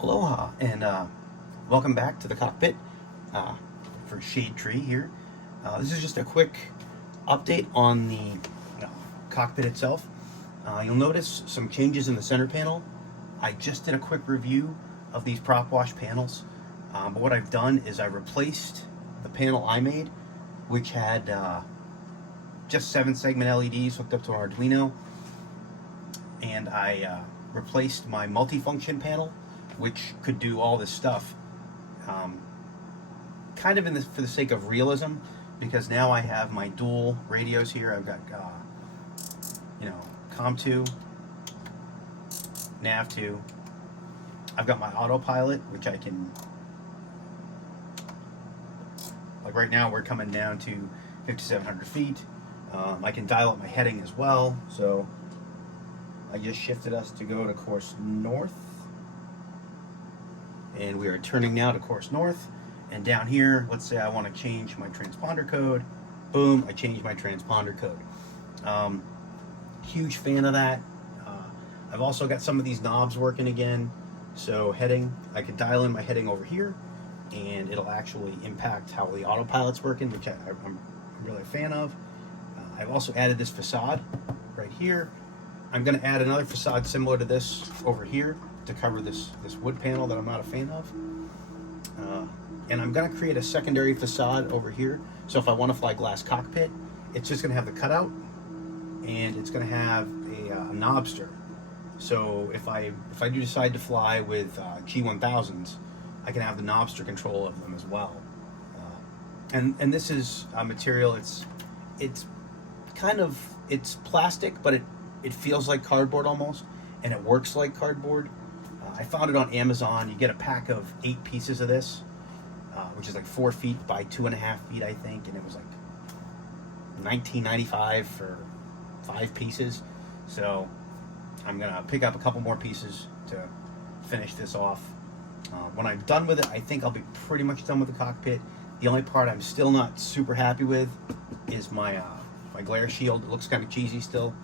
Aloha, and welcome back to the cockpit for Shade Tree here. This is just a quick update on the cockpit itself. You'll notice some changes in the center panel. I just did a quick review of these prop wash panels, but what I've done is I replaced the panel I made, which had just 7-segment LEDs hooked up to an Arduino, and I replaced my multifunction panel, which could do all this stuff, kind of for the sake of realism, because now I have my dual radios here. I've got COM2, NAV2. I've got my autopilot, which I can, like right now we're coming down to 5,700 feet. I can dial up my heading as well, so I just shifted us to go to course north, and we are turning now to course north. And down here, let's say I want to change my transponder code. Boom, I changed my transponder code. Huge fan of that. I've also got some of these knobs working again. So heading, I can dial in my heading over here, and it'll actually impact how the autopilot's working, which I'm really a fan of. I've also added this facade right here. I'm going to add another facade similar to this over here to cover this wood panel that I'm not a fan of. And I'm going to create a secondary facade over here. So if I want to fly glass cockpit, it's just going to have the cutout, and it's going to have a knobster. So if I do decide to fly with G1000s, I can have the knobster control of them as well. And this is a material. It's plastic, but it feels like cardboard almost, and it works like cardboard. I found it on Amazon. You get a pack of 8 pieces of this, which is like 4 feet by 2.5 feet, I think, and it was like $19.95 for 5 pieces. So I'm gonna pick up a couple more pieces to finish this off. When I'm done with it, I think I'll be pretty much done with the cockpit. The only part I'm still not super happy with is my glare shield. It looks kind of cheesy still.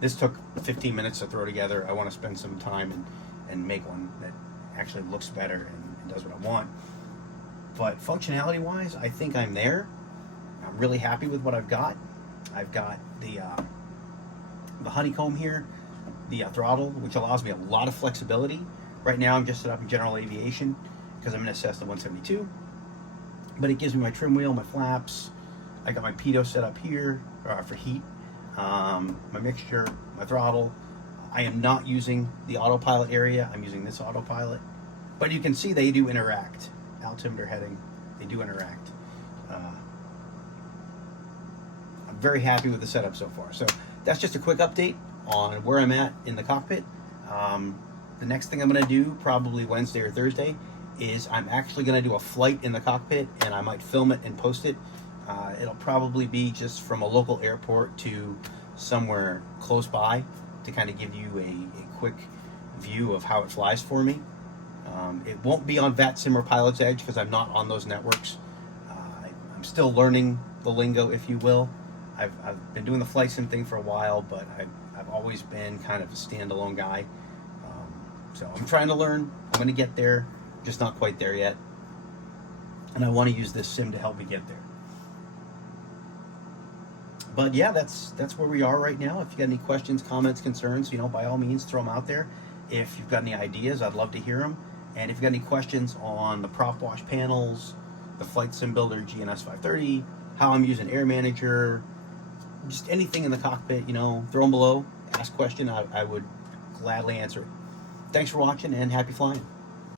This took 15 minutes to throw together. I want to spend some time and make one that actually looks better and does what I want. But functionality wise, I think I'm there. I'm really happy with what I've got. I've got the honeycomb here, the throttle, which allows me a lot of flexibility. Right now I'm just set up in general aviation because I'm in a Cessna 172, but it gives me my trim wheel, my flaps. I got my pitot set up here for heat, my mixture, my throttle. I am not using the autopilot area. I'm using this autopilot, but you can see they do interact. Altimeter, heading, they do interact. I'm very happy with the setup so far. So that's just a quick update on where I'm at in the cockpit. The next thing I'm going to do, probably Wednesday or Thursday, is I'm actually going to do a flight in the cockpit, and I might film it and post it. It'll probably be just from a local airport to somewhere close by to kind of give you a quick view of how it flies for me. It won't be on VATSIM or Pilot's Edge because I'm not on those networks. I'm still learning the lingo, if you will. I've been doing the flight sim thing for a while, but I've always been kind of a standalone guy. So I'm trying to learn. I'm going to get there, just not quite there yet. And I want to use this sim to help me get there. But yeah, that's where we are right now. If you got any questions, comments, concerns, by all means, throw them out there. If you've got any ideas, I'd love to hear them. And if you've got any questions on the prop wash panels, the Flight Sim Builder GNS 530, how I'm using Air Manager, just anything in the cockpit, throw them below. Ask a question. I would gladly answer it. Thanks for watching, and happy flying.